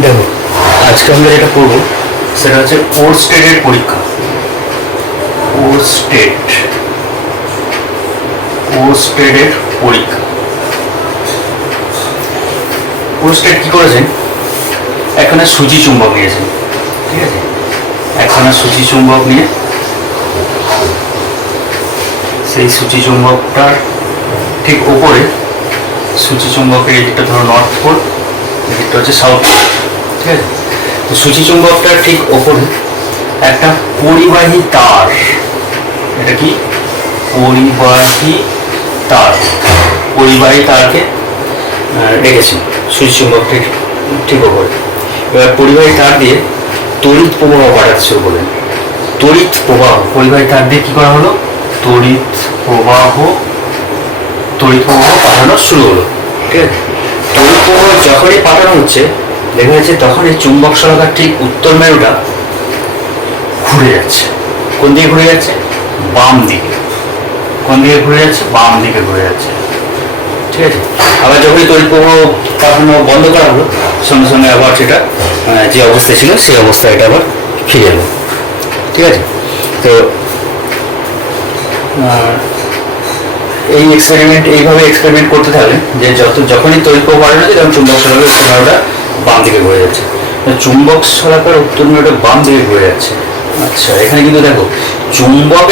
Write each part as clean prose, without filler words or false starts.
দেখো, আজকে আমরা যেটা করবো সেটা হচ্ছে ওরস্টেডের পরীক্ষা। ওরস্টেডের পরীক্ষা। ওরস্টেড কি করেছেন, একখানা সূচি চুম্বক নিয়েছেন, ঠিক আছে, একখানা সূচি চুম্বক নিয়ে সেই সূচি চুম্বকটার ঠিক ওপরে, সূচি চুম্বকের এই দিকটা ধরো নর্থ পোল, এই দিকটা হচ্ছে সাউথ পোল, ঠিক আছে। তো সূচি চুম্বকটার ঠিক ওপরে একটা পরিবাহী তার, এটা কি পরিবাহী তার, পরিবাহী তারকে রেখেছি সূচি চুম্বকটির ঠিক ওপরে। এবার পরিবাহী তার দিয়ে তড়িৎ প্রবাহ পাঠাতে শুরু করলেন। তড়িৎ প্রবাহ পরিবাহী তার দিয়ে কি করা হলো, তড়িৎ প্রবাহ পাঠানো শুরু হলো, ঠিক আছে। তড়িৎ প্রবাহ যখনই পাঠানো হচ্ছে, দেখা যাচ্ছে তখন এই চুম্বক শলাকার ঠিক উত্তর মেরুটা ঘুরে যাচ্ছে। কোন দিকে ঘুরে যাচ্ছে, বাম দিকে। কোন দিকে ঘুরে যাচ্ছে, বাম দিকে ঘুরে যাচ্ছে, ঠিক আছে। আবার যখনই তড়িৎ প্রবাহ পাঠানো বন্ধ করা হলো, সঙ্গে সঙ্গে আবার সেটা যে অবস্থায় ছিল সেই অবস্থায় এটা আবার ফিরে এলো, ঠিক আছে। তো এই এইভাবে এক্সপেরিমেন্ট করতে থাকলে যে যখনই তড়িৎ প্রবাহ পাঠানো হচ্ছে, তখন চুম্বক শলাকার উত্তর মেরুটা বাম দিকে ঘুরে যাচ্ছে। চুম্বক শলাকার উত্তর মেরুটা বাম দিকে ঘুরে যাচ্ছে। আচ্ছা, এখানে কিন্তু দেখো চুম্বক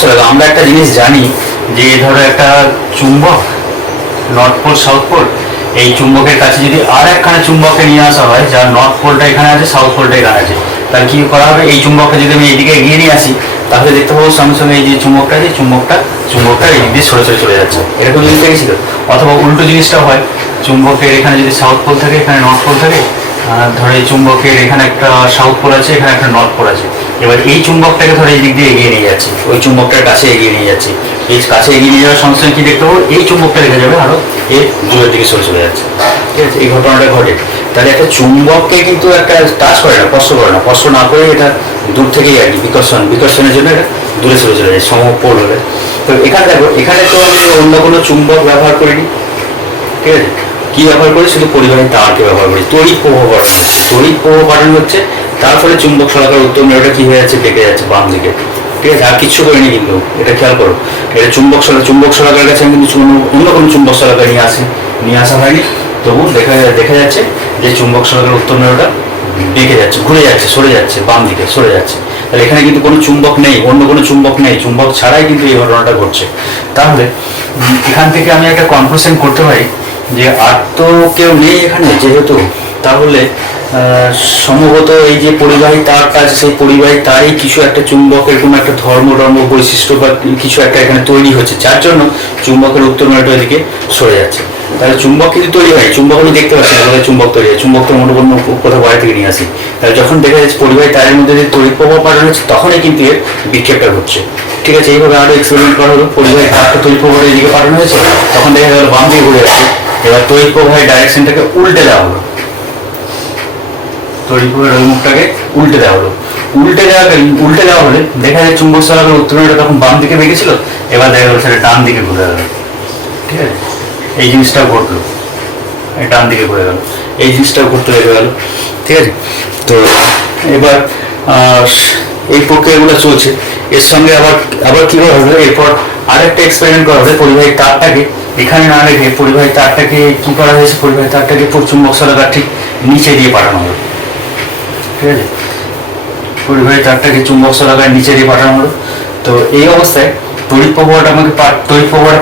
শলাকা, আমরা একটা জিনিস জানি যে ধরো একটা চুম্বক, নর্থ পোল সাউথ পোল, এই চুম্বকের কাছে যদি আর একখানা চুম্বককে নিয়ে আসা হয়, যার নর্থ পোলটা এখানে আছে, সাউথ পোলটা এখানে আছে, তাহলে কি করা হবে, এই চুম্বকটা যদি আমি এইদিকে এগিয়ে নিয়ে আসি, তাহলে দেখতে পাবো সঙ্গে সঙ্গে এই যে চুম্বকটা আছে, চুম্বকটা এই দিক দিয়ে সরে চলে যাচ্ছে। এরকম জিনিস দেখেছিল। অথবা উল্টো জিনিসটা হয়, চুম্বকের এখানে যদি সাউথ পোল থাকে, এখানে নর্থ পোল থাকে, ধরো এই চুম্বকের এখানে একটা সাউথ পোল আছে, এখানে একটা নর্থ পোল আছে। এবার এই চুম্বকটাকে ধরো এই দিক দিয়ে এগিয়ে নিয়ে যাচ্ছি, ওই চুম্বকটার কাছে এগিয়ে নিয়ে যাচ্ছি। এই কাছে এগিয়ে নিয়ে যাওয়ার সঙ্গে সঙ্গে কি দেখতে পাবো, এই চুম্বকটা দেখা যাবে আরো এর দূরের দিকে চলে যাচ্ছে, ঠিক আছে। এই ঘটনাটা ঘটে। তাহলে একটা চুম্বককে কিন্তু একটা টাচ করে না, স্পর্শ করে না, স্পর্শ না করে এটা দূর থেকেই আর কি বিকর্ষণের জন্য এটা দূরে চলে যায় সমপোল হলে। তো এখানে দেখো, এখানে তো আমি অন্য কোনো চুম্বক ব্যবহার করিনি, ঠিক আছে। কি ব্যবহার করি, শুধু পরিবাহী তারকে ব্যবহার করি। তড়িৎ প্রবাহ পাঠানো হচ্ছে, তার ফলে চুম্বক শলাকার উত্তর মেরুটা কি হয়ে যাচ্ছে, বেঁকে যাচ্ছে বাম দিকে, ঠিক আছে। আর কিচ্ছু করিনি, কিন্তু এটা খেয়াল করো, এটা চুম্বক শলাকার কাছে আমি কিন্তু অন্য কোনো চুম্বক শলাকা নিয়ে আসা হয়নি, তবু দেখা যাচ্ছে যে চুম্বক শলাকার উত্তর মেরুটা বেঁকে যাচ্ছে, ঘুরে যাচ্ছে, সরে যাচ্ছে, বাম দিকে সরে যাচ্ছে। তাহলে এখানে কিন্তু কোনো চুম্বক নেই, অন্য কোনো চুম্বক নেই, চুম্বক ছাড়াই কিন্তু এই ঘটনাটা ঘটছে। তাহলে এখান থেকে আমি একটা কনক্লুশন করতে পারি যে আর তো কেউ নেই এখানে যেহেতু, তাহলে সম্ভবত এই যে পরিবাহী তারটা আছে, সেই পরিবাহী তারই কিছু একটা চুম্বকের কোনো একটা ধর্ম বৈশিষ্ট্য বা কিছু একটা এখানে তৈরি হচ্ছে, যার জন্য চুম্বকের উত্তর মেরুটা এদিকে সরে যাচ্ছে। তাহলে চুম্বক কিন্তু তৈরি হয়, চুম্বক আমি দেখতে পাচ্ছি না, তাহলে চুম্বক তৈরি হয়, চুম্বক তো অন্য কোনো কোথাও বাইরে থেকে নিয়ে আসি। তাহলে যখন দেখা যাচ্ছে পরিবাহী তারের মধ্যে যে তড়িৎ প্রবাহ পাঠানো হচ্ছে, তখনই কিন্তু এর বিক্ষেপটা ঘটছে, ঠিক আছে। এইভাবে আরো এক্সপেরিমেন্ট করা হলো, পরিবাহী তারটা তড়িৎ প্রবাহ এদিকে পাঠানো হয়েছে, তখন দেখা গেল বাম দিকে ঘুরে যাচ্ছে। এবার তড়িৎ প্রবাহের ডাইরেকশনটাকে উল্টে দেওয়া হলো, তড়িৎ প্রবাহের ওই মুখটাকে উল্টে দেওয়া হলো। উল্টে দেওয়া হলে দেখা যায় চুম্বক শলাকার উত্তর মেরুটা তখন বাম দিকে বেঁকেছিল, এবার দেখা গেল সেটা ডান দিকে ঘুরে গেল, ঠিক আছে। এই জিনিসটা ঘটলো, ডান দিকে ঘুরে গেল, এই জিনিসটাও ঘুরতে দেখা গেল, ঠিক আছে। তো এবার এই প্রক্রিয়াগুলো চলছে। এর সঙ্গে আবার কি করা হবে, এরপর আরেকটা এক্সপেরিমেন্ট করা হবে, পরিবাহী তারটাকে এখানে না রেখে পরিবাহী তারটাকে কি করা হয়েছে, পরিবাহী তারটাকে চুম্বক শলাকার ঠিক নিচে দিয়ে পাঠানো হবে, ঠিক আছে। পরিবাহী তারটাকে চুম্বক শলাকার নিচে দিয়ে পাঠানো হলো। তো এই অবস্থায় তড়িৎ প্রবাহটা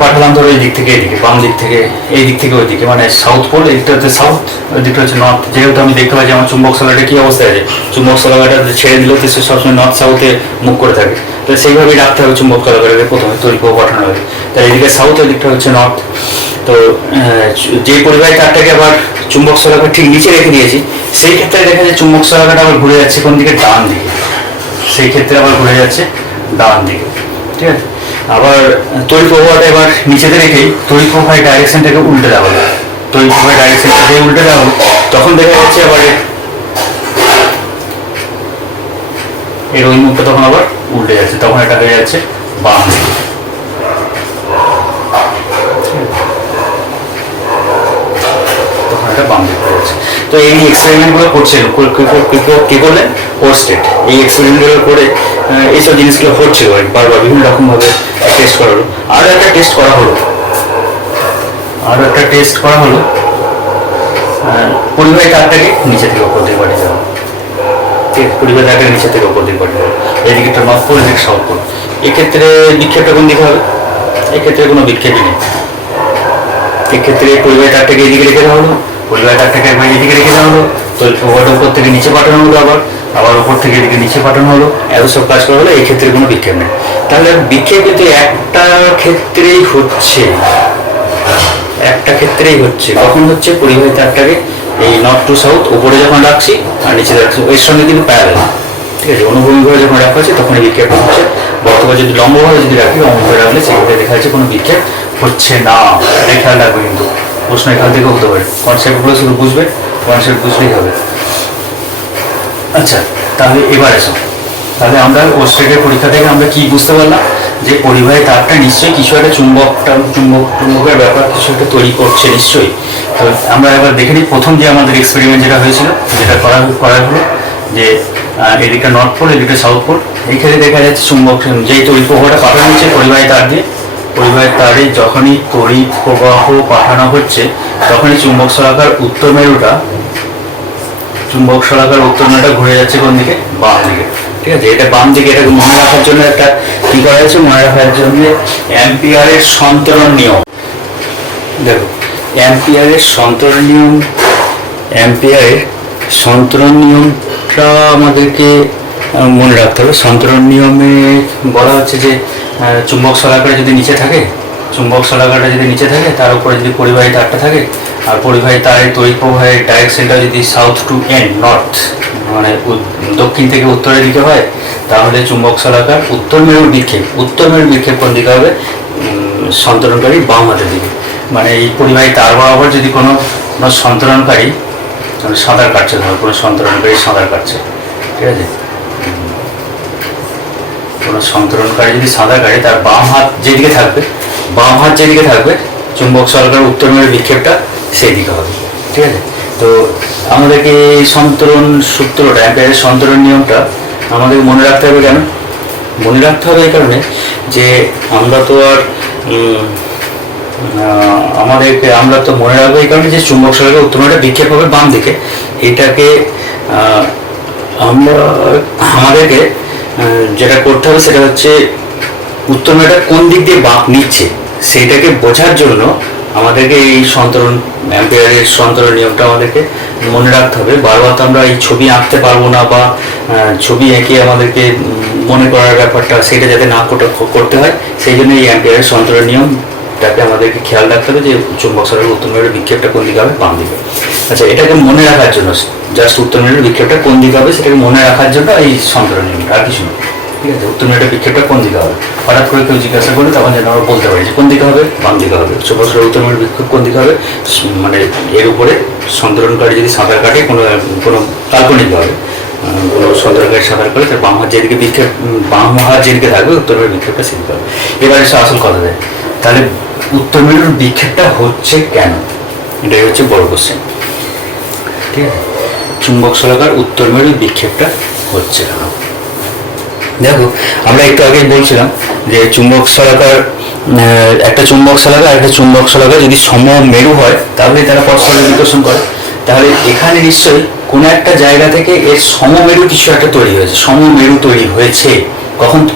পাঠালাম ধরো এই দিক থেকে এদিকে, বাম দিক থেকে এই দিক থেকে ওই দিকে, মানে সাউথ পোল, এইটা হচ্ছে সাউথ, ওই দিকটা হচ্ছে নর্থ। যেহেতু আমি দেখতে পাচ্ছি আমার চুম্বক শলাকাটা কি অবস্থায় আছে, চুম্বক শলাকাটা ছেড়ে দিলেও তো সে সবসময় নর্থ সাউথে মুখ করে থাকে, তো সেইভাবেই রাখতে হবে চুম্বক শলাকাটাকে, প্রথমে তড়িৎ প্রবাহ পাঠানো হবে। তাহলে এদিকে সাউথ, ওই দিকটা হচ্ছে নর্থ। তো যে পরিবাহী তারটাকে আবার চুম্বক শলাকার ঠিক নিচে রেখে দিয়েছি, সেই ক্ষেত্রে দেখা যায় চুম্বক শলাকাটা আবার ঘুরে যাচ্ছে কোন দিকে, ডান দিকে। সেই ক্ষেত্রে আবার ঘুরে যাচ্ছে ডান দিকে, ঠিক আছে। আবার তড়িৎ প্রবাহটা এবার নিচেতে রেখেই তড়িৎ প্রবাহের ডাইরেকশনটাকে উল্টে দেওয়া হলো, তড়িৎ প্রবাহের ডাইরেকশনটাকে উল্টে দেওয়া হলো, তখন দেখা যাচ্ছে আবার এর ওই মুখটা তখন আবার উল্টে যাচ্ছে, তখন এটা হয়ে যাচ্ছে বাম দিকে। তখন তখন এটা বাম দিকে হয়ে যাচ্ছে। তো এই এক্সপেরিমেন্টগুলো করছিল, কি করলেন, ওরস্টেড এই এক্সপেরিমেন্টগুলো করে এইসব জিনিসগুলো হচ্ছিল বারবার বিভিন্ন রকমভাবে টেস্ট করা হলো। আরও একটা টেস্ট করা হলো পরিবাহী তারটাকে নিচে থেকে ওপর দিকে পাঠিয়ে দেওয়া। ঠিক আছে, পরিবাহী তারটাকে নিচে থেকে ওপর দিকে পাঠিয়ে দেওয়া, এদিকে একটা নর্থ পোল, এদিকে সাউথ পোল। এক্ষেত্রে বিক্ষেপটা কোন দিকে হবে? এক্ষেত্রে কোনো বিক্ষেপই নেই। এক্ষেত্রে পরিবাহী তারটাকে এদিকে রেখে দেওয়া হলো, পরিবাহী তারটাকে একবার এদিকে রেখে দেওয়া হলো, তো উপর থেকে নিচে পাঠানো হলো, আবার উপর থেকে এদিকে নিচে পাঠানো হলো, এত সব কাজ করা হলো। এই ক্ষেত্রে কোনো বিক্ষেপ নেই। তাহলে বিক্ষেপ কিন্তু একটা ক্ষেত্রেই হচ্ছে। কখন হচ্ছে? পরিবাহী তারটাকে এই নর্থ টু সাউথ উপরে যখন রাখছি আর নিচে রাখছি, ওই সঙ্গে কিন্তু প্যারালাল। ঠিক আছে, অনুভূমিকভাবে যখন রাখা হচ্ছে তখন এই বিক্ষেপটা হচ্ছে। বর্তমানে যদি লম্বভাবে যদি রাখি, লম্বভাবে রাখলে সেক্ষেত্রে দেখা যাচ্ছে কোনো বিক্ষেপ হচ্ছে না। এটা খেয়াল রাখবে কিন্তু, প্রশ্ন এখান থেকেও হতে পারে। কনসেপ্টগুলো শুধু বুঝবে, কনসেপ্ট বুঝলেই হবে। আচ্ছা, তাহলে এবার এসো, তাহলে আমরা ওরস্টেডের পরীক্ষা থেকে আমরা কি বুঝতে পারলাম? যে পরিবাহী তারটা নিশ্চয়ই কিছু একটা চুম্বকের ব্যাপার কিছু একটা তৈরি করছে নিশ্চয়ই। তো আমরা এবার দেখে নিই প্রথম যে আমাদের এক্সপেরিমেন্ট যেটা হয়েছিল, যেটা করা হলো যে এদিকে নর্থ পোল, এদিকে সাউথ পোল। এই ক্ষেত্রে দেখা যাচ্ছে চুম্বক যেই তড়িৎ প্রবাহটা পাঠানো হচ্ছে পরিবাহী তার দিয়ে, পরিবাহী তারে যখনই তড়িৎ প্রবাহ পাঠানো হচ্ছে তখনই চুম্বক শলাকার উত্তর মেরুটা ঘুরে যাচ্ছে কোন দিকে? বাম দিকে। ঠিক আছে, এটা বাম দিকে। এটাকে মনে রাখার জন্য একটা কি করা হয়েছে? মনে রাখার জন্য অ্যাম্পিয়ারের সন্তরণ নিয়ম। দেখো, অ্যাম্পিয়ারের সন্তরণ নিয়মটা আমাদেরকে মনে রাখতে হবে। সন্তরণ নিয়মে বলা হচ্ছে যে চুম্বক শলাকাটা যদি নিচে থাকে, তার উপরে যদি পরিবাহী তারটা থাকে, আর পরিবাহী তারের তড়িৎ প্রবাহের ডাইরেকশনটা যদি সাউথ টু নর্থ, মানে দক্ষিণ থেকে উত্তরের দিকে হয়, তাহলে চুম্বক শলাকার উত্তর মেরুর বিক্ষেপ কোন দিকে হবে? সন্তরণকারী বাম হাতের দিকে। মানে এই পরিবাহী তার বরাবর যদি কোনো সন্তরণকারী সাঁতার কাটছে, ধরো কোনো সন্তরণকারী সাঁতার কাটছে, ঠিক আছে, কোনো সন্তরণকারী যদি সাঁতার কাটে, তার বাম হাত যেদিকে থাকবে চুম্বক শলাকার উত্তর মেরুর বিক্ষেপটা সেই দিকে হবে। ঠিক আছে, তো আমাদেরকে এই সন্তরণ সূত্রটা, অ্যাম্পিয়ারের সন্তরণ নিয়মটা আমাদের মনে রাখতে হবে। কেন মনে রাখতে হবে? এই কারণে যে আমরা তো মনে রাখবো এই কারণে যে চুম্বক শলাকার উত্তর মেরুটা বিক্ষেপ হবে বাম দিকে। এটাকে আমাদেরকে যেটা করতে হবে সেটা হচ্ছে উত্তর মেরুটা কোন দিক দিয়ে বাঁক নিচ্ছে সেইটাকে বোঝার জন্য আমাদেরকে এই অ্যাম্পিয়ারের সন্তরণ নিয়মটা আমাদেরকে মনে রাখতে হবে। বারবার তো আমরা এই ছবি আঁকতে পারবো না, বা ছবি এঁকে আমাদেরকে মনে করার ব্যাপারটা সেটা যাতে না করতে হয়, সেই জন্য এই অ্যাম্পিয়ারের সন্তরণ নিয়মটাকে আমাদেরকে খেয়াল রাখতে হবে যে চুম্বক শলাকার উত্তর মেরুর বিক্ষেপটা কোন দিকে হবে? বাম দিকে। আচ্ছা, এটাকে মনে রাখার জন্য, জাস্ট উত্তর মেরুর বিক্ষেপটা কোন দিকে হবে সেটাকে মনে রাখার জন্য এই সন্তরণ নিয়মটা, আর কিছু না। ঠিক আছে, উত্তর মেরুর বিক্ষেপটা কোন দিকে হবে? হঠাৎ করে কেউ জিজ্ঞাসা করলে তখন যেন আমরা বলতে পারি যে কোন দিকে হবে? বাম দিকে হবে। চুম্বক শলাকার উত্তর মেরুর বিক্ষেপ কোন দিকে হবে? মানে এর উপরে সন্তরণকারী যদি সাঁতার কাটে কোনো কাল্পনিকভাবে কোনো সন্তরণকারী সাঁতার কাটে, তার বাম হাত যেদিকে থাকবে উত্তর মেরুর বিক্ষেপটা সেদিকে হবে। এবার এসে আসল কথা দেয়, তাহলে উত্তর মেরুর বিক্ষেপটা হচ্ছে কেন? এটাই হচ্ছে বড় কোশ্চেন। ঠিক আছে, চুম্বক শলাকার উত্তর মেরুর বিক্ষেপটা হচ্ছে কেন? দেখো, আমরা একটু আগেই বলছিলাম যে একটা চুম্বক শলাকা যদি সমমেরু হয় তাহলে তারা পরস্পর বিকর্ষণ করে। তাহলে এখানে নিশ্চয়ই কোনো একটা জায়গা থেকে এর সমমেরু কিছু একটা তৈরি হয়েছে।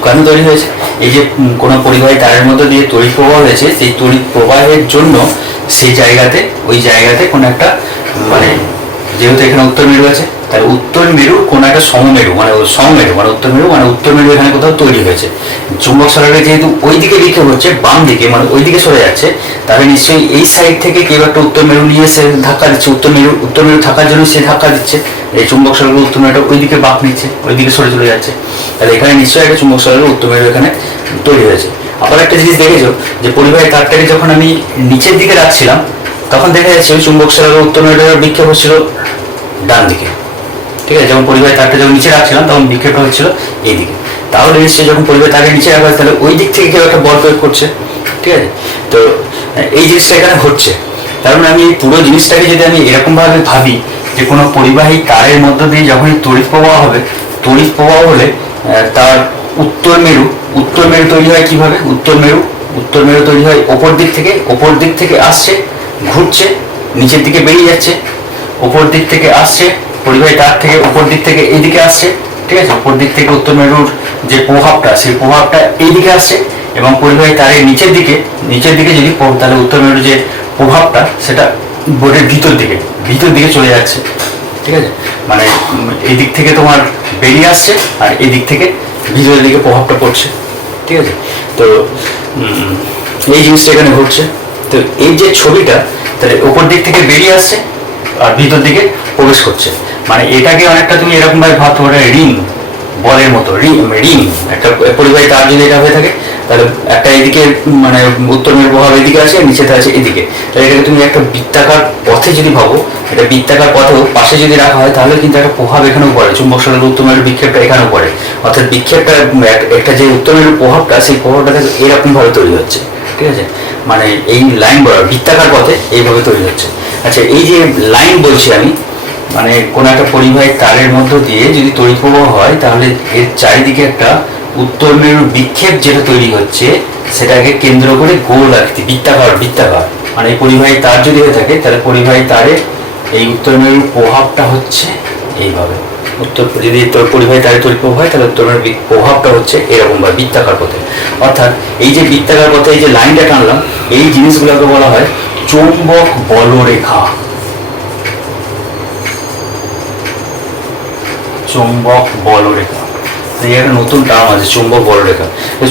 কেন তৈরি হয়েছে? এই যে কোনো পরিবাহী তারের মধ্যে দিয়ে তড়িৎ প্রবাহ হয়েছে, সেই তড়িৎ প্রবাহের জন্য ওই জায়গাতে কোনো একটা, মানে যেহেতু এখানে উত্তর মেরু আছে, তাহলে উত্তর মেরু কোন একটা সমমেরু, উত্তর মেরু এখানে কোথাও তৈরি হয়েছে। চুম্বক শলাকাটা যেহেতু ওই দিকে বিক্ষেপ হচ্ছে, বাম দিকে, মানে ওই দিকে সরে যাচ্ছে, তাহলে নিশ্চয়ই এই সাইড থেকে কেউ একটা উত্তর মেরু নিয়ে এসে ধাক্কা দিচ্ছে। উত্তর মেরু থাকার জন্য সে ধাক্কা দিচ্ছে। এই চুম্বক শলাকার উত্তর মেরুটা ওই দিকে বাঁক নিচ্ছে, ওই দিকে সরে চলে যাচ্ছে। তাহলে এখানে নিশ্চয়ই একটা চুম্বক শলাকার উত্তর মেরু এখানে তৈরি হয়েছে। আবার একটা জিনিস দেখেছো যে পরিবাহী তারটাকে যখন আমি নিচের দিকে রাখছিলাম তখন দেখা যাচ্ছে ওই চুম্বক শলাকার উত্তর মেরুটার বিক্ষেপ হচ্ছিল ডান দিকে। ঠিক আছে, যখন পরিবাহী তারটা যখন নিচে রাখছিলাম তখন বিক্ষেপটা হচ্ছিল এইদিকে। তাহলে নিশ্চয়ই যখন পরিবাহী তারকে নিচে রাখা হয় তাহলে ওই দিক থেকে কেউ একটা বল প্রয়োগ করছে। ঠিক আছে, তো এই জিনিসটা এখানে হচ্ছে। তার মানে আমি এই পুরো জিনিসটাকে যদি আমি এরকম ভাবে ভাবি যে কোনো পরিবাহী তারের মধ্য দিয়ে যখনই তড়িৎ প্রবাহ হবে, তড়িৎ প্রবাহ হলে তার উত্তর মেরু তৈরি হয় কিভাবে? উত্তর মেরু তৈরি হয় ওপর দিক থেকে আসছে, ঘুরছে, নিচের দিকে বেরিয়ে যাচ্ছে, ওপর দিক থেকে আসছে, পরিবাহী তার থেকে ওপর দিক থেকে এইদিকে আসছে, ঠিক আছে? ওপর দিক থেকে উত্তর মেরুর যে প্রভাবটা, সেই প্রভাবটা এইদিকে আসছে, এবং পরিবাহী তারের নিচের দিকে যদি তাহলে উত্তর মেরুর যে প্রভাবটা সেটা বোর্ডের ভিতর দিকে চলে যাচ্ছে, ঠিক আছে? মানে এই দিক থেকে তোমার বেরিয়ে আসছে আর এই দিক থেকে ভিতরের দিকে প্রভাবটা পড়ছে, ঠিক আছে? তো এই জিনিসটা এখানে ঘটছে। তো এই যে ছবিটা, তাহলে ওপর দিক থেকে বেরিয়ে আসছে আর ভিতর দিকে প্রবেশ করছে, মানে এটাকে অনেকটা তুমি এরকম ভাবে ভাবতে পারো রিং, বলের মতো রিং। একটা পরিবাহী তার যদি এটা হয়ে থাকে, তাহলে একটা এদিকে মানে উত্তর মেরুর প্রভাব এদিকে আছে, নিচেতে আছে এদিকে, তাহলে এটাকে তুমি একটা বৃত্তাকার পথে যদি ভাবো, এটা বৃত্তাকার পথেও পাশে যদি রাখা হয়, তাহলে কিন্তু একটা প্রভাব এখানেও পড়ে, চুম্বক সরল উত্তর মেরুর বিক্ষেপটা এখানেও পড়ে, অর্থাৎ বিক্ষেপটা একটা যে উত্তর মেরুর প্রভাবটা, সেই প্রভাবটা এরকম ভাবে তৈরি হচ্ছে, ঠিক আছে? মানে এই লাইন বরাবর বৃত্তাকার পথে এইভাবে তৈরি হচ্ছে। আচ্ছা, এই যে লাইন বলছি আমি, মানে কোন একটা পরিবাহী তারের মধ্য দিয়ে যদি তড়িৎ প্রবাহ হয়, তাহলে এর চারিদিকে একটা উত্তর মেরুর বিক্ষেপ যেটা তৈরি হচ্ছে, সেটাকে কেন্দ্র করে গোল আকৃতি বৃত্তাকার, মানে এই পরিবাহী তার যদি হয়ে থাকে, তাহলে পরিবাহী তারে এই উত্তর মেরুর প্রভাবটা হচ্ছে এইভাবে। যদি পরিবাহী তারে তড়িৎ প্রবাহ হয়, তাহলে উত্তর মেরুর প্রভাবটা হচ্ছে এরকম ভাবে বৃত্তাকার পথে। অর্থাৎ এই যে বৃত্তাকার পথে এই যে লাইনটা টানলাম, এই জিনিসগুলোকে বলা হয় চৌম্বক বলরেখা। চুম্বক বলরেখা, এই একটা নতুন টার্ম আছে, চুম্বক বলরেখা।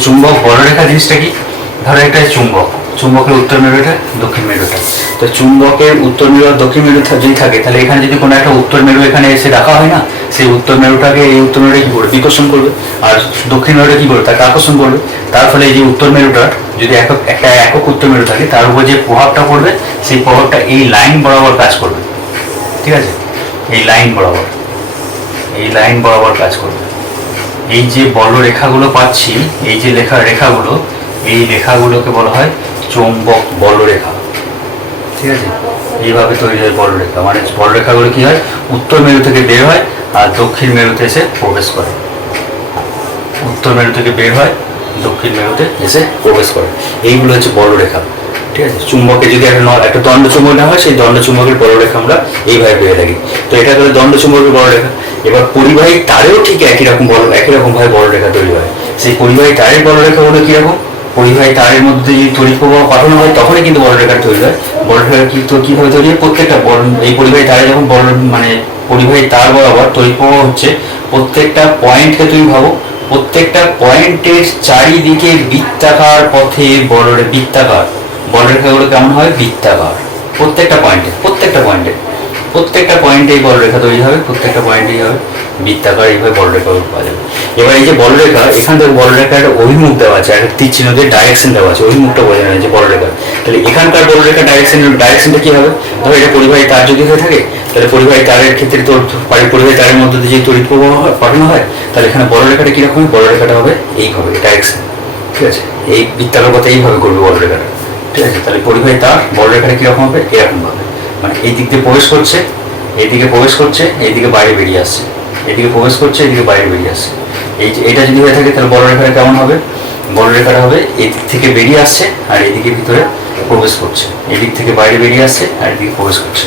চুম্বক বলরেখা জিনিসটা কি? ধরো একটা চুম্বকের উত্তর মেরুটা, দক্ষিণ মেরুটা। তো চুম্বকের উত্তর মেরু আর দক্ষিণ মেরু যদি থাকে, তাহলে এখানে যদি কোনো একটা উত্তর মেরু এখানে এসে রাখা হয় না, সেই উত্তর মেরুটাকে এই উত্তর মেরুটা কি করবে? বিকর্ষণ করবে। আর দক্ষিণ মেরুটা কি করবে? তাকে আকর্ষণ করবে। তার ফলে এই যে উত্তর মেরুটার যদি একটা একক উত্তর মেরু থাকে, তার উপর যে প্রভাবটা পড়বে, সেই প্রভাবটা এই লাইন বরাবর কাজ করবে, ঠিক আছে? এই লাইন বরাবর কাজ করবে। এই যে বলরেখাগুলো পাচ্ছি, এই যে রেখাগুলো, এই রেখাগুলোকে বলা হয় চৌম্বক বলরেখা, ঠিক আছে? এইভাবে তৈরি হয় বলরেখা। মানে বলরেখাগুলো কি হয়? উত্তর মেরু থেকে বের হয় আর দক্ষিণ মেরুতে এসে প্রবেশ করে। উত্তর মেরু থেকে বের হয়, দক্ষিণ মেরুতে এসে প্রবেশ করে। এইগুলো হচ্ছে বলরেখা, ঠিক আছে? চুম্বকে যদি একটা দণ্ড চুম্বক না হয়, সেই দণ্ড চুম্বকের বলরেখা আমরা এইভাবে পেয়ে থাকি। তো এটা হলো দণ্ড চুম্বকের বলরেখা। এবার পরিবাহী তারেও ঠিক একই রকম ভাবে বলরেখা তৈরি হয়। সেই পরিবাহী তারের বলরেখা হলো কিরকম? পরিবাহী তারের মধ্যে যদি তড়িৎ প্রবাহ পাঠানো হয়, তখনই কিন্তু বলরেখা তৈরি হয়। বলরেখা কিভাবে তৈরি হয়? প্রত্যেকটা এই পরিবাহী তারে যখন মানে পরিবাহী তার বরাবর তড়িৎ প্রবাহ হচ্ছে, প্রত্যেকটা পয়েন্টকে তুমি ভাবো, প্রত্যেকটা পয়েন্টের চারিদিকে বৃত্তাকার পথে বলরেখাগুলো কেমন হয়? বৃত্তাকার। প্রত্যেকটা পয়েন্টে এই বলরেখা তৈরি হবে, প্রত্যেকটা পয়েন্টেই হবে বৃত্তাকার, এইভাবে বলরেখা পাওয়া যাবে। এবার এই যে বলরেখা, এখান থেকে বলরেখা একটা অভিমুখ দেওয়া আছে, একটা তীর চিহ্ন দিয়ে ডাইরেকশন দেওয়া আছে, অভিমুখটা বোঝা যায় যে বলরেখা। তাহলে এখানকার বলরেখা ডাইরেকশনটা কি হবে? ধরো এটা পরিবাহী তার যদি হয়ে থাকে, তাহলে পরিবাহী তারের ক্ষেত্রে পরিবাহী তারের মধ্যে দিয়ে যে তড়িৎ প্রবাহ পাঠানো হয়, তাহলে এখানে বলরেখাটা কিরকম হবে? বলরেখাটা হবে এইভাবে ডাইরেকশন, ঠিক আছে? এই বৃত্তাকার পথে এইভাবে করবে বলরেখাটা, ঠিক আছে? তাহলে পরিবাহী তার বলরেখাটা কিরকম হবে? এরকম ভাবে, মানে এই দিক দিয়ে প্রবেশ করছে, এইদিকে বাইরে বেরিয়ে আসছে, এদিকে প্রবেশ করছে, এদিকে বাইরে বেরিয়ে আসছে। এইটা যদি হয়ে থাকে, তাহলে বলরেখাটা কেমন হবে? বলরেখাটা হবে এদিক থেকে বেরিয়ে আসছে আর এদিকে ভিতরে প্রবেশ করছে, এদিক থেকে বাইরে বেরিয়ে আসছে আর এদিকে প্রবেশ করছে।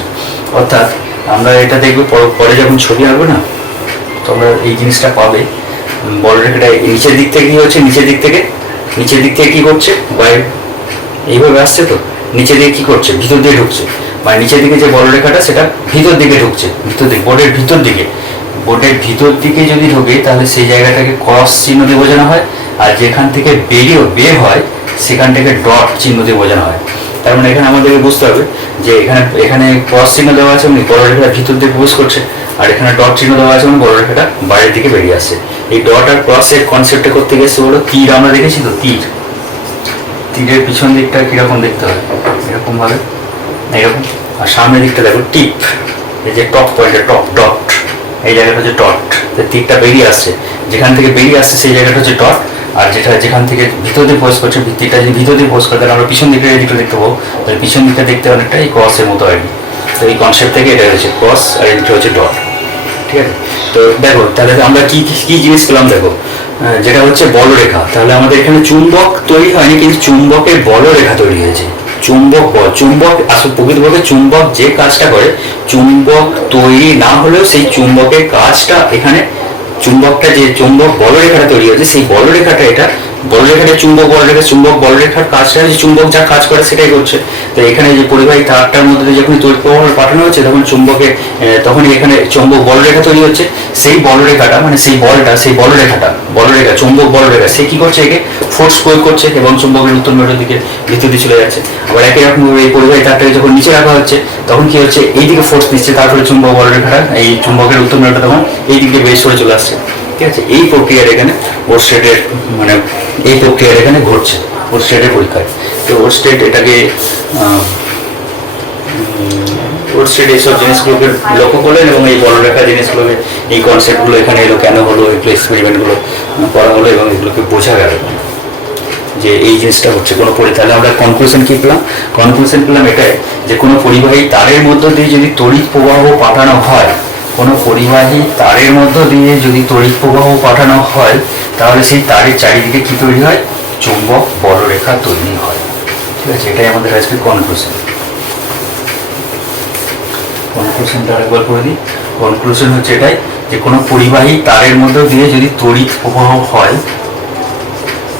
অর্থাৎ আমরা এটা দেখবো পরে যখন ছবি আঁকবো না, তোমরা এই জিনিসটা পাবে। বলরেখাটা নিচের দিক থেকে কি হচ্ছে? নিচের দিক থেকে কি করছে? বাইরে এইভাবে আসছে, তো নিচে দিকে কি করছে? ভিতর দিয়ে ঢুকছে। মানে নিচের দিকে যে বলরেখাটা, সেটা ভিতর দিকে ঢুকছে, বোর্ডের ভিতর দিকে যদি ঢোকে, তাহলে সেই জায়গাটাকে ক্রস চিহ্ন দিয়ে বোঝানো হয়। আর যেখান থেকে বের হয়, সেখান থেকে ডট চিহ্ন দিয়ে বোঝানো হয়। তার মানে এখানে আমাদেরকে বুঝতে হবে যে এখানে ক্রস চিহ্ন দেওয়া আছে, মানে বলরেখাটা ভিতর দিয়ে প্রবেশ করছে, আর এখানে ডট চিহ্ন দেওয়া আছে, মানে বলরেখাটা বাইরের দিকে বেরিয়ে আসছে। এই ডট আর ক্রসের কনসেপ্টটা করতে গেছে বলো তীর। আমরা দেখেছি তো তীরের পিছন দিকটা কিরকম দেখতে হয়? এরকম ভাবে, এরকম। আর সামনের দিকটা দেখো টিপ, এই যে টপ পয়েন্ট, ডট, এই জায়গাটা হচ্ছে ডট। তীরটা বেরিয়ে আসছে, যেখান থেকে বেরিয়ে আসছে সেই জায়গাটা হচ্ছে ডট, আর যেটা যেখান থেকে ভিতর দিয়ে প্রবেশ করছে, ভিত্তিটা যদি ভিতর দিয়ে প্রবেশ করে তাহলে আমরা পিছন দিকে এদিকটা দেখতে পাবো, তাহলে পিছন দিকটা দেখতে অনেকটা এই ক্রসের মতো আর কি। তো এই কনসেপ্ট থেকে এটা হচ্ছে ক্রস আর এদিকটা হচ্ছে ডট, ঠিক আছে। তো দেখো তাহলে আমরা কি কি জিনিস পেলাম, দেখো যেটা হচ্ছে বলরেখা। তাহলে আমাদের এখানে চুম্বক তৈরি হয়নি, কিন্তু চুম্বকের বলরেখা তৈরি হয়েছে। চুম্বক আসলে প্রকৃতপক্ষে চুম্বক যে কাজটা করে, চুম্বক তৈরি না হলেও সেই চুম্বকের কাজটা এখানে, চুম্বকটা যে চুম্বক বলরেখাটা তৈরি হয়েছে সেই বলরেখাটা, এটা বলরেখাটা চুম্বক বলরেখার কাজটা যে চুম্বক যা কাজ করে সেটাই করছে। তো এখানে যে পরিবাহী তারটার মধ্যে দিয়ে যখন তড়িৎ প্রবাহ পাঠানো হচ্ছে তখন চুম্বকে তখনই এখানে চুম্বক বলরেখা তৈরি হচ্ছে। সেই বলরেখাটা মানে সেই বলটা, সেই বলরেখা চুম্বক বলরেখা, সে কি করছে, একে ফোর্স প্রয়োগ করছে এবং চুম্বকের উত্তর মেরুর দিকে ভিতর দিয়ে চলে যাচ্ছে। আবার একই রকম এই পরিবাহী তারটাকে যখন নিচে রাখা হচ্ছে তখন কি হচ্ছে, এইদিকে ফোর্স দিচ্ছে, তারপরে চুম্বক বলরেখাটা এই চুম্বকের উত্তর মেরুটা তখন এই দিকে বেশ করে চলে আসছে, ঠিক আছে। এই প্রক্রিয়ার এখানে ওরস্টেডের মানে এই প্রক্রিয়ার এখানে ঘটছে ওরস্টেডের পরীক্ষায়। তো ওরস্টেড এটাকে ওরস্টেড এইসব জিনিসগুলোকে লক্ষ্য করলেন এবং এই বলরেখা জিনিসগুলোকে, এই কনসেপ্টগুলো এখানে এলো, কেন হলো, এগুলো এক্সপেরিমেন্টগুলো করা হলো এবং এগুলোকে বোঝা গেল যে এই জিনিসটা হচ্ছে কোনো তাহলে আমরা কনক্লুশন কি পেলাম? কনক্লুশন পেলাম এটাই যে কোনো পরিবাহী তারের মধ্য দিয়ে যদি তড়িৎ প্রবাহ পাঠানো হয়, কোনো পরিবাহী তারের মধ্য দিয়ে যদি তড়িৎ প্রবাহ পাঠানো হয় তাহলে সেই তারের চারিদিকে কি তৈরি হয়, চুম্বক বলরেখা তৈরি হয়, ঠিক আছে। এটাই আমাদের আজকে কনক্লুশন। কনক্লুশনটা আরেকবার করে দিই। কনক্লুশন হচ্ছে এটাই যে কোনো পরিবাহী তারের মধ্য দিয়ে যদি তড়িৎ প্রবাহ হয়,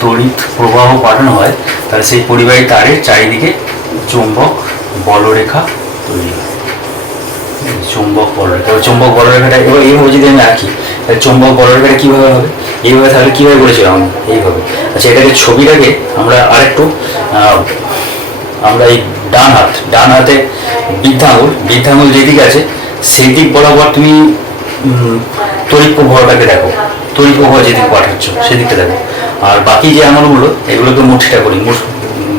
তড়িৎ প্রবাহ পাঠানো হয় তাহলে সেই পরিবাহী তারের চারিদিকে চুম্বক বলরেখা তৈরি হয়, চুম্বক বলরেখা। চুম্বক বলরেখাটা এবার এইভাবে যদি আমি আঁকি তাহলে চুম্বক বলরেখাটা কীভাবে হবে, এইভাবে তাহলে কীভাবে করেছিলাম আমি এইভাবে। আচ্ছা এটাকে ছবিটাকে আমরা আরেকটু আমরা এই ডান হাতে বৃদ্ধাঙ্গুল যেদিকে আছে সেই দিক বরাবর তুমি তড়িৎ প্রবাহটাকে দেখো, তড়িৎ প্রবাহ যেদিকে পাঠাচ্ছ সেদিকটা দেখো। আর বাকি যে আঙুলগুলো এগুলোকে মুঠিটা করি,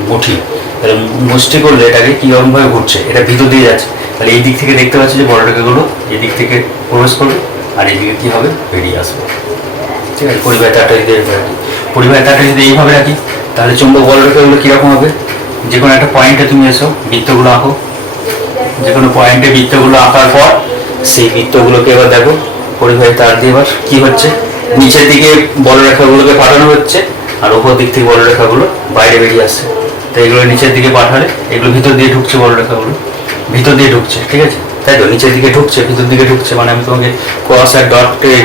মুঠি, তাহলে মুষ্টি করলে এটাকে কীরকমভাবে ঘুরছে, এটা ভিতর দিয়ে যাচ্ছে। তাহলে এই দিক থেকে দেখতে পাচ্ছি যে বলরেখাগুলো এই দিক থেকে প্রবেশ করবে আর এইদিকে কী হবে, বেরিয়ে আসবে, ঠিক আছে। পরিবাহী তারটা যদি এইভাবে রাখি তাহলে চুম্বক বলরেখাগুলো কীরকম হবে, যে কোনো একটা পয়েন্টে তুমি এসো, বৃত্তগুলো আঁকো, যে কোনো পয়েন্টে বৃত্তগুলো আঁকার পর সেই বৃত্তগুলোকে এবার দেখো পরিবাহী তার দিয়ে এবার কী হচ্ছে, নিচের দিকে বলরেখাগুলোকে পাঠানো হচ্ছে আর ওপর দিক থেকে বলরেখাগুলো বাইরে বেরিয়ে আসছে। তো এগুলো নিচের দিকে পাঠালে এগুলো ভিতর দিয়ে ঢুকছে, বলরেখাগুলো ভিতর দিয়ে ঢুকছে, ঠিক আছে, তাই তো নিচের দিকে ঢুকছে, ভিতর দিকে ঢুকছে। মানে আমি তোমাকে ক্রস আর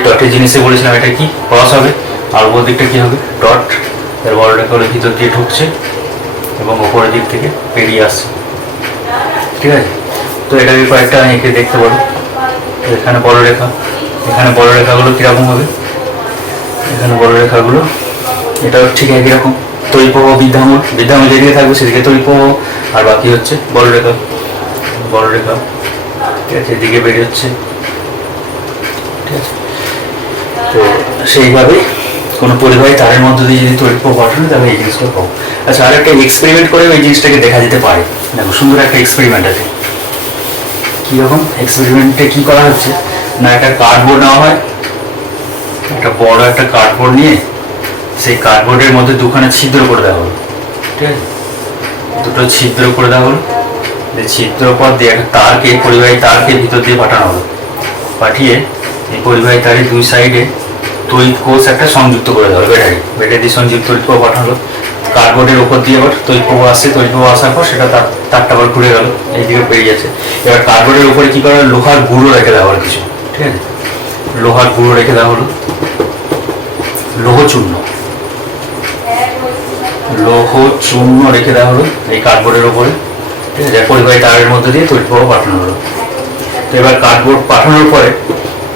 ডটের জিনিসে বলেছিলাম এটা কি ক্রস হবে আর ওপর দিকটা কী হবে, ডট। এর বলরেখাগুলো ভিতর দিয়ে ঢুকছে এবং ওপরের দিক থেকে বেরিয়ে আসছে, ঠিক আছে। তো এটাকে কয়েকটা এঁকে দেখতে পারো। এখানে বলরেখা, এখানে বলরেখাগুলো কীরকম হবে, এখানে বলরেখাগুলো এটাও ঠিক একই রকম, তড়িৎ প্রবাহ বৃদ্ধাঙ্গুল যেদিকে থাকবে সেদিকে তড়িৎ প্রবাহ, আর বাকি হচ্ছে বলরেখা, ঠিক আছে, এদিকে বেরিয়ে হচ্ছে, ঠিক আছে। তো সেইভাবেই কোনো পরিবাহী তারের মধ্যে দিয়ে যদি তড়িৎ প্রবাহ পাঠানো তাহলে এই জিনিসটা পাবো। আচ্ছা আর একটা এক্সপেরিমেন্ট করে ওই জিনিসটাকে দেখা যেতে পারে। দেখো সুন্দর একটা এক্সপেরিমেন্ট আছে। কীরকম এক্সপেরিমেন্টে কী করা হচ্ছে না, একটা কার্ডবোর্ড নেওয়া হয়, একটা বড় একটা কার্ডবোর্ড নিয়ে সেই কার্ডবোর্ডের মধ্যে দুখানা ছিদ্র করে দেওয়া হলো, ঠিক আছে, দুটো ছিদ্র করে দেওয়া হলো। ছিদ্র পর দিয়ে একটা তারকে, পরিবাহী তারকে ভিতর দিয়ে পাঠানো হলো, পাঠিয়ে এই পরিবাহী তারের দুই সাইডে তড়িৎ কোষ একটা সংযুক্ত করে দেওয়া হলো, ব্যাটারি দিয়ে সংযুক্ত তড়িৎ প্রবাহ পাঠানো হলো। কার্ডবোর্ডের ওপর দিয়ে আবার তড়িৎ প্রবাহ আসছে, তড়িৎ প্রবাহ আসার পর সেটা তারটা আবার ঘুরে গেল, এইদিকে বেরিয়ে যাচ্ছে। এবার কার্ডবোর্ডের উপরে কী করা হলো, লোহার গুঁড়ো রেখে দেওয়া হলো কিছু, ঠিক আছে, লোহার গুঁড়ো রেখে দেওয়া হলো, লৌহ চূর্ণ রেখে দেওয়া হলো এই কার্ডবোর্ডের ওপরে, ঠিক আছে। পরিবাহী তারের মধ্যে দিয়ে তড়িৎ প্রবাহ পাঠানো হলো। তো এবার কার্ডবোর্ড পাঠানোর পরে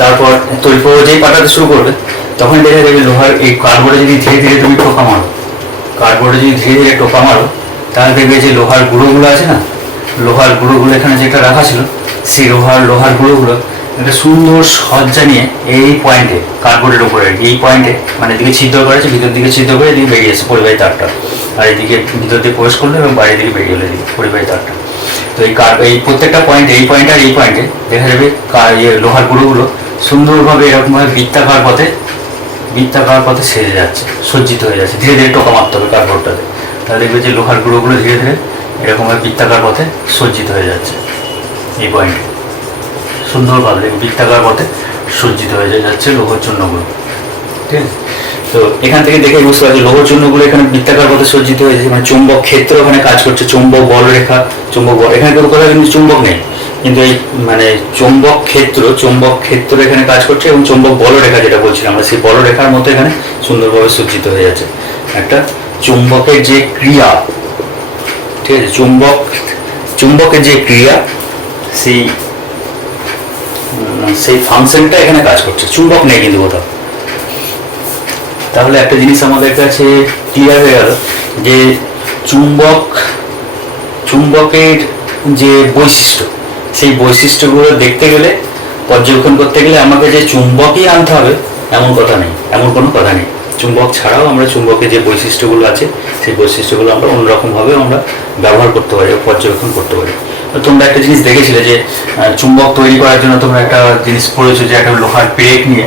তারপর তড়িৎ প্রবাহ যেই পাঠাতে শুরু করবে তখন দেখা যাবে লোহার এই কার্ডবোর্ডে যদি ধীরে ধীরে তুমি টোকা মারো, তাহলে দেখবে যে লোহার গুঁড়োগুলো আছে না, লোহার গুঁড়োগুলো এখানে যেটা রাখা ছিল সেই লোহার গুঁড়োগুলো একটা সুন্দর সজ্জা নিয়ে এই পয়েন্টে, কার্ডবোর্ডের উপরে এই পয়েন্টে, মানে এদিকে ছিদ্র করেছে, ভিতর দিকে ছিদ্র করে এদিকে বেরিয়েছে পরিবাহী তারটা, আর এদিকে ভিতর দিয়ে প্রবেশ করলো এবং বাইরের দিকে বেরিয়ে গেলো এদিকে পরিবাহী তারটা। তো এই প্রত্যেকটা পয়েন্টে, এই পয়েন্টে আর এই পয়েন্টে দেখা যাবে লোহার গুঁড়োগুলো সুন্দরভাবে এরকমভাবে বৃত্তাকার পথে বৃত্তাকার পথে সেজে যাচ্ছে, সজ্জিত হয়ে যাচ্ছে, ধীরে ধীরে টোকা মারতে হবে কার্ডবোর্ডটাতে, তাহলে দেখবে যে লোহার গুঁড়োগুলো ধীরে ধীরে এরকমভাবে বৃত্তাকার পথে সজ্জিত হয়ে যাচ্ছে। এই পয়েন্টে সুন্দরভাবে বৃত্তাকার পথে সজ্জিত হয়ে যাচ্ছে লোহর চূর্ণগুলো। ঠিক আছে, তো এখান থেকে দেখে বুঝতে পারছি লোহর চূর্ণগুলো এখানে বৃত্তাকার পথে সজ্জিত হয়ে যাচ্ছে, মানে চুম্বক ক্ষেত্র ওখানে কাজ করছে, চুম্বক বল রেখা, চুম্বক বল, এখানে কোনো কথা কিন্তু চুম্বক নেই, কিন্তু এই মানে চুম্বক ক্ষেত্র এখানে কাজ করছে, এবং চুম্বক বলরেখা যেটা বলছিলাম আমরা, সেই বলরেখার মতো এখানে সুন্দরভাবে সজ্জিত হয়ে যাচ্ছে একটা চুম্বকের যে ক্রিয়া। ঠিক আছে, চুম্বকের যে ক্রিয়া, সেই ফাংশনটা এখানে কাজ করছে, চুম্বক নেই কিন্তু কোথাও। তাহলে একটা জিনিস আমাদের কাছে ক্লিয়ার হয়ে গেল যে চুম্বকের যে বৈশিষ্ট্য, সেই বৈশিষ্ট্যগুলো দেখতে গেলে, পর্যবেক্ষণ করতে গেলে আমাকে যে চুম্বকই আনতে হবে এমন কোনো কথা নেই। চুম্বক ছাড়াও আমরা চুম্বকের যে বৈশিষ্ট্যগুলো আছে সেই বৈশিষ্ট্যগুলো আমরা অন্যরকমভাবে আমরা ব্যবহার করতে পারি, পর্যবেক্ষণ করতে পারি। তোমরা একটা জিনিস দেখেছিলে যে চুম্বক তৈরি করার জন্য তোমরা একটা জিনিস পড়েছো, যে একটা লোহার পেরেক নিয়ে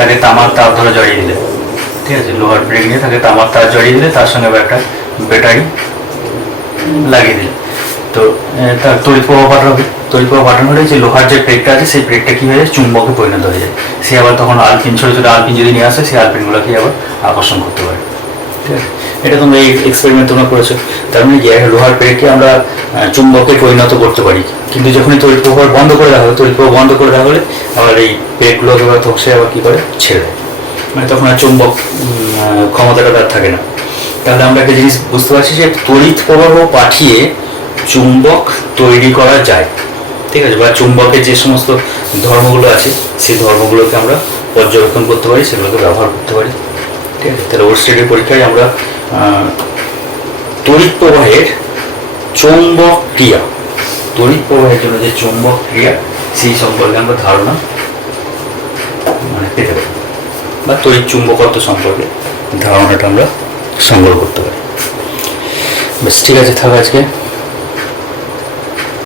তাকে তামার তার ধরে জড়িয়ে দিলে। ঠিক আছে, লোহার পেরেক নিয়ে তাকে তামার তার জড়িয়ে দিলে, তার সঙ্গে একটা ব্যাটারি লাগিয়ে দিলে, তো তার তড়িৎ প্রবাহ পাঠানো হলে যে লোহার যে প্লেটটা আছে সেই প্লেটটা কি হয়ে যায়, চুম্বকে পরিণত হয়ে যায়। সে আবার তখন আলপিন, ছোটো ছোটো আলপিন যদি নিয়ে আসে, সেই আলপিনগুলোকে আবার আকর্ষণ করতে পারে। ঠিক আছে, এটা তোমরা এই এক্সপেরিমেন্ট তোমরা করেছো। তার মানে কি, একটা লোহার প্লেটকে আমরা চুম্বকে পরিণত করতে পারি, কিন্তু যখনই তড়িৎ প্রবাহ বন্ধ করে দেওয়া হলে আবার এই প্লেটগুলোকে সে আবার কি করে, ছেড়ে দেয়, মানে তখন আর চুম্বক ক্ষমতাটা তার থাকে না। তাহলে আমরা একটা জিনিস বুঝতে পারছি যে তড়িৎ প্রবাহ পাঠিয়ে চুম্বক তৈরি করা যায়। ঠিক আছে, বা চুম্বকের যে সমস্ত ধর্মগুলো আছে সেই ধর্মগুলোকে আমরা পর্যবেক্ষণ করতে পারি, সেগুলোকে ব্যবহার করতে পারি। ঠিক আছে, তাহলে ওয়েস্টেডের পরীক্ষায় আমরা তড়িৎ প্রবাহের জন্য যে চুম্বক ক্রিয়া সেই সম্পর্কে আমরা ধারণা পেতে পারি, বা তড়িৎ চুম্বকত্ব সম্পর্কে ধারণাটা আমরা সংগ্রহ করতে পারি। বেশ, ঠিক আছে, থাক আজকে।